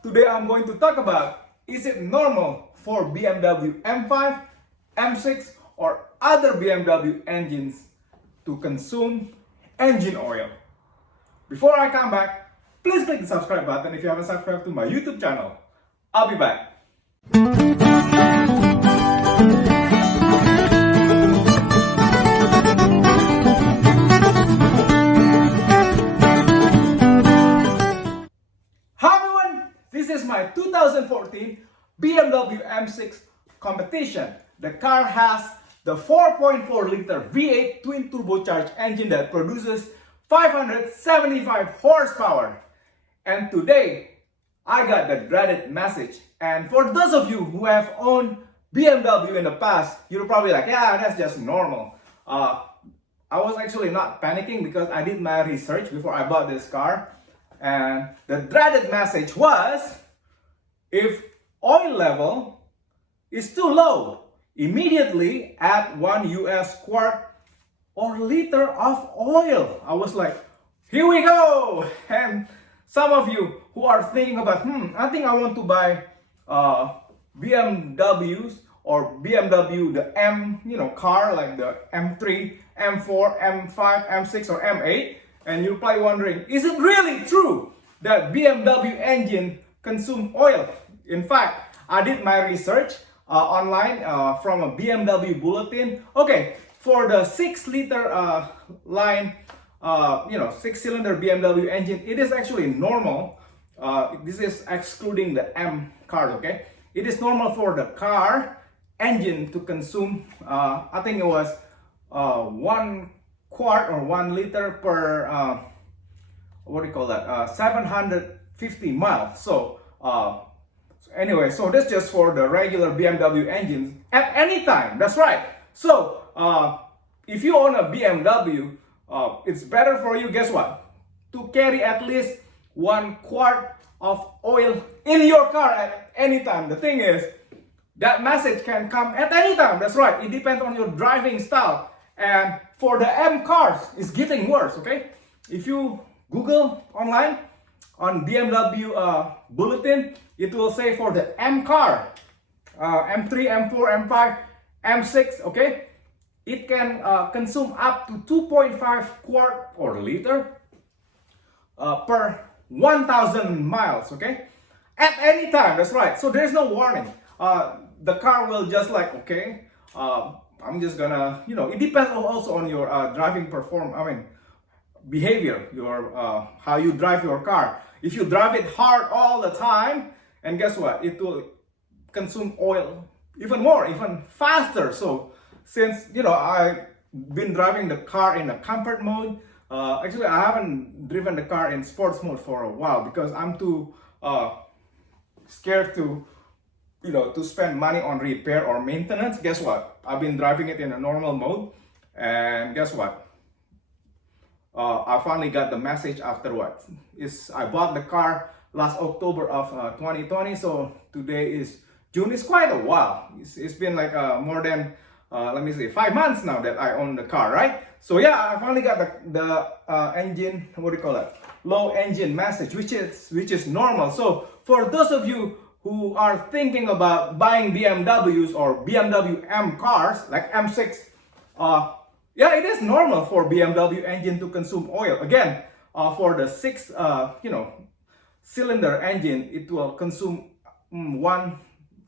Today I'm going to talk about, is it normal for BMW M5, M6 or other BMW engines to consume engine oil? Before I come back, please click the subscribe button if you haven't subscribed to my YouTube channel. I'll be back. This is my 2014 BMW M6 competition. The car has the 4.4 liter V8 twin turbocharged engine that produces 575 horsepower. And today, I got the dreaded message. And for those of you who have owned BMW in the past, you're probably like, yeah, that's just normal. I was actually not panicking because I did my research before I bought this car. And the dreaded message was, if oil level is too low, immediately add 1 US quart or liter of oil. I was like, here we go. And some of you who are thinking about, I think I want to buy BMWs or BMW, the M, car like the M3, M4, M5, M6 or M8. And you're probably wondering, is it really true that BMW engine consume oil? In fact, I did my research online from a BMW bulletin. Okay, for the 6-liter line, 6-cylinder BMW engine, it is actually normal. This is excluding the M car, okay? It is normal for the car engine to consume, I think it was 1 quart or 1 liter per 750 miles. So anyway, so that's just for the regular BMW engines at any time. That's right. So if you own a BMW, it's better for you, guess what, to carry at least 1 quart of oil in your car at any time. The thing is, that message can come at any time. That's right. It depends on your driving style. And for the M cars, it's getting worse, okay? If you Google online on BMW bulletin, it will say for the M car, M3, M4, M5, M6, okay? It can consume up to 2.5 quart or liter per 1,000 miles, okay? At any time, that's right. So there's no warning. The car will just like, okay, I'm just gonna, it depends also on your driving behavior, your how you drive your car. If you drive it hard all the time, and guess what, it will consume oil even more, even faster. So since I've been driving the car in a comfort mode, actually I haven't driven the car in sports mode for a while because I'm too scared to to spend money on repair or maintenance. Guess what? I've been driving it in a normal mode, and guess what? I finally got the message after what? I bought the car last October of 2020, so today is June. It's quite a while. It's been like more than, 5 months now that I own the car, right? So yeah, I finally got the engine, low engine message, which is normal. So for those of you who are thinking about buying BMWs or BMW M cars like M6, yeah, it is normal for BMW engine to consume oil. Again, for the 6 cylinder engine, it will consume 1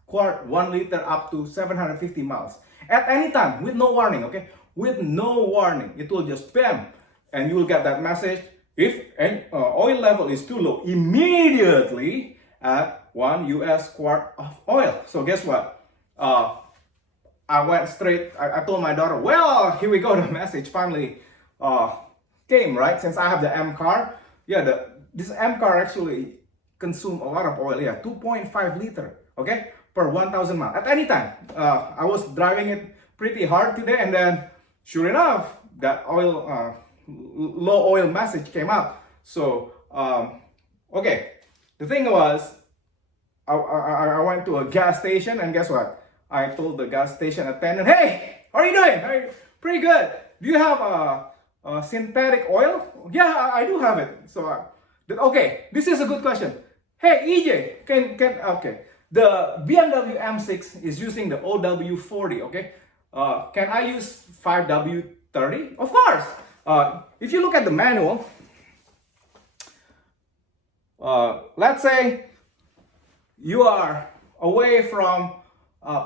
quart, 1 liter up to 750 miles at any time with no warning, okay? With no warning, it will just bam, and you will get that message. If oil level is too low, immediately add 1 US quart of oil. So guess what? I went straight, I told my daughter, well, here we go, the message finally came, right? Since I have the M car, yeah, this M car actually consume a lot of oil, yeah, 2.5 liter, okay, per 1,000 miles at any time. I was driving it pretty hard today, and then sure enough, that low oil message came up. So, okay, the thing was, I went to a gas station, and guess what? I told the gas station attendant, hey, how are you doing? Pretty good. Do you have synthetic oil? Yeah, I do have it. So, okay, this is a good question. hey EJ, okay, the BMW M6 is using the OW40, okay? Can I use 5W30? Of course. If you look at the manual, let's say you are away from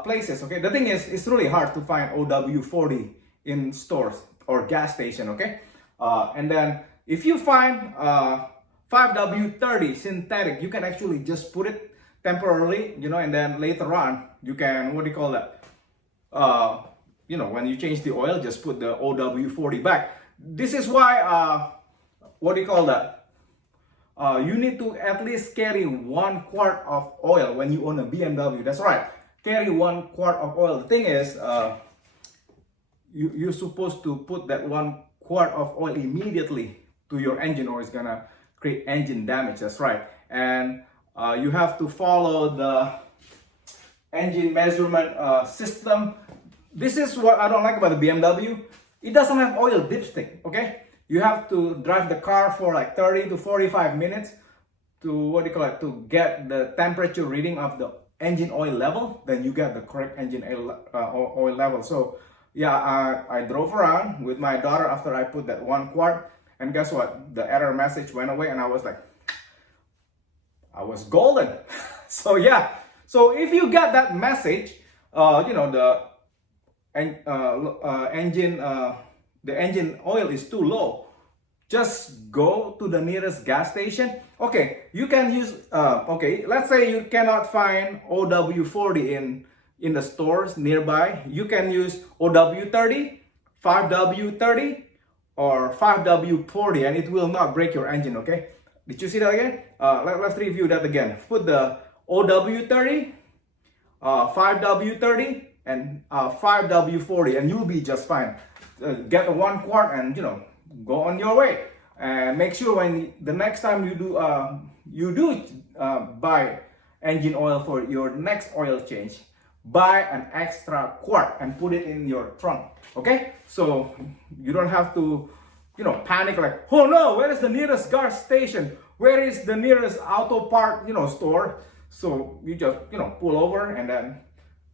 places, okay? The thing is, it's really hard to find OW40 in stores or gas station, okay? And then if you find 5W30 synthetic, you can actually just put it temporarily, you know, and then later on you can, what do you call that? You know, when you change the oil, just put the OW40 back. This is why, what do you call that? You need to at least carry 1 quart of oil when you own a BMW. That's right, carry 1 quart of oil. The thing is, you're supposed to put that 1 quart of oil immediately to your engine, or it's gonna create engine damage. That's right. And you have to follow the engine measurement system. This is what I don't like about the BMW. It doesn't have oil dipstick, okay? You have to drive the car for like 30 to 45 minutes to, what do you call it, to get the temperature reading of the engine oil level. Then you get the correct engine oil level. So yeah, I drove around with my daughter after I put that 1 quart, and guess what? The error message went away, and I was like, I was golden. So yeah, so if you get that message, you know, the engine oil is too low, just go to the nearest gas station. Okay, you can use, okay, let's say you cannot find OW40 in the stores nearby. You can use OW30, 5W30, or 5W40, and it will not break your engine, okay? Did you see that again? Let's review that again. Put the OW30, 5W30, and 5W40, and you'll be just fine. Get a 1 quart and, you know, go on your way. And make sure when the next time you do buy engine oil for your next oil change, buy an extra quart and put it in your trunk. Okay, so you don't have to, you know, panic like, oh no, where is the nearest gas station? Where is the nearest auto part, you know, store? So you just, you know, pull over, and then,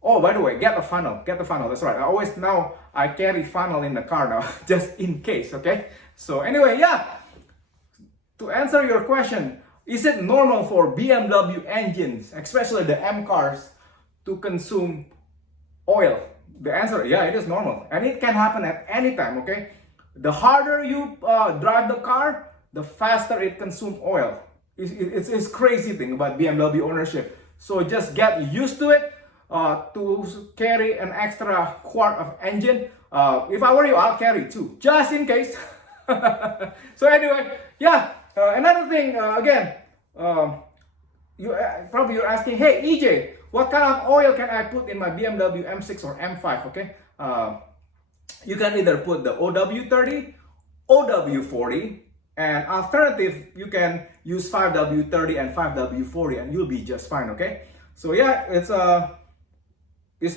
oh, by the way, get a funnel. That's right. I carry funnel in the car now, just in case, okay? So anyway, yeah, to answer your question, is it normal for BMW engines, especially the M cars, to consume oil? The answer, yeah, it is normal. And it can happen at any time, okay? The harder you drive the car, the faster it consumes oil. It's crazy thing about BMW ownership. So just get used to it. To carry an extra quart of engine. If I were you, I'll carry 2, just in case. So anyway, yeah, another thing, again, probably you're asking, hey EJ, what kind of oil can I put in my BMW M6 or M5, okay? You can either put the OW30, OW40, and alternative, you can use 5W30 and 5W40, and you'll be just fine, okay? So yeah, it's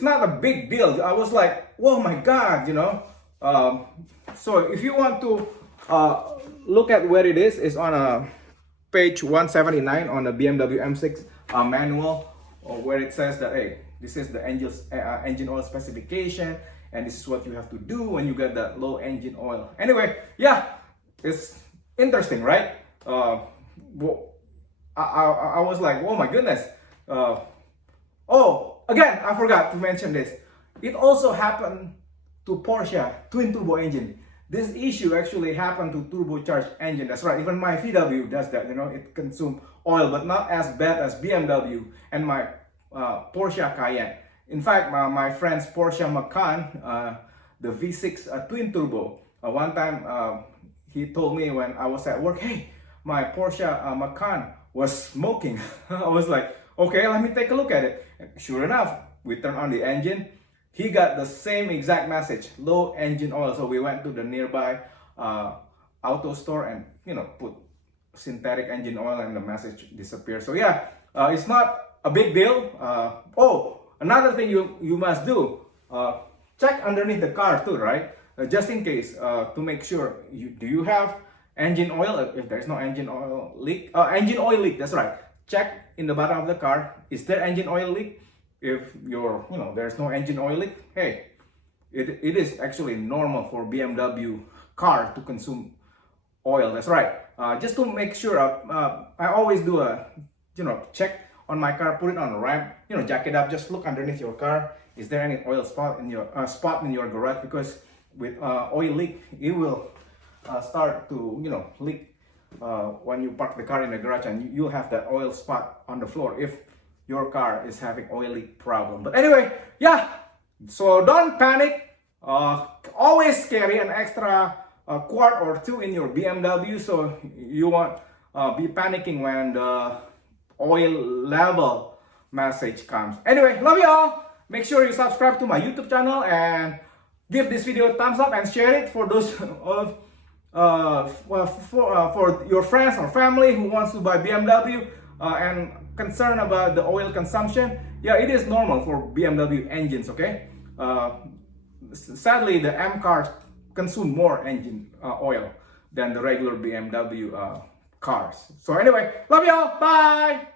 not a big deal. I was like, oh my God, you know. So if you want to look at where it is, it's on page 179 on the BMW M6 manual, where it says that, hey, this is the engine oil specification, and this is what you have to do when you get that low engine oil. Anyway, yeah, it's interesting, right? I was like, oh my goodness. Oh, again, I forgot to mention this. It also happened to Porsche twin turbo engine. This issue actually happened to turbocharged engine. That's right, even my VW does that, you know, it consumes oil, but not as bad as BMW and my Porsche Cayenne. In fact, my friend's Porsche Macan, the V6 twin turbo, one time he told me when I was at work, hey, my Porsche Macan was smoking. I was like, okay, let me take a look at it. Sure enough, we turned on the engine. He got the same exact message, low engine oil. So we went to the nearby auto store and, you know, put synthetic engine oil, and the message disappeared. So yeah, it's not a big deal. Oh, another thing you must do, check underneath the car too, right? Just in case, to make sure, do you have engine oil? If there's no engine oil leak, that's right. check in the bottom of the car, is there engine oil leak? If there's no engine oil leak, hey, it is actually normal for BMW car to consume oil. That's right. Just to make sure, I always do a check on my car, put it on a ramp, jack it up, just look underneath your car. Is there any oil spot in your garage? Because with oil leak, it will start to leak when you park the car in the garage, and you'll have that oil spot on the floor if your car is having oil leak problem. But anyway, yeah, so don't panic. Always carry an extra quart or two in your BMW, so you won't be panicking when the oil level message comes. Anyway, love you all. Make sure you subscribe to my YouTube channel and give this video a thumbs up and share it for those for your friends or family who wants to buy BMW and concerned about the oil consumption. Yeah, it is normal for BMW engines, okay? Sadly, the M cars consume more engine oil than the regular BMW cars. So anyway, love y'all. Bye.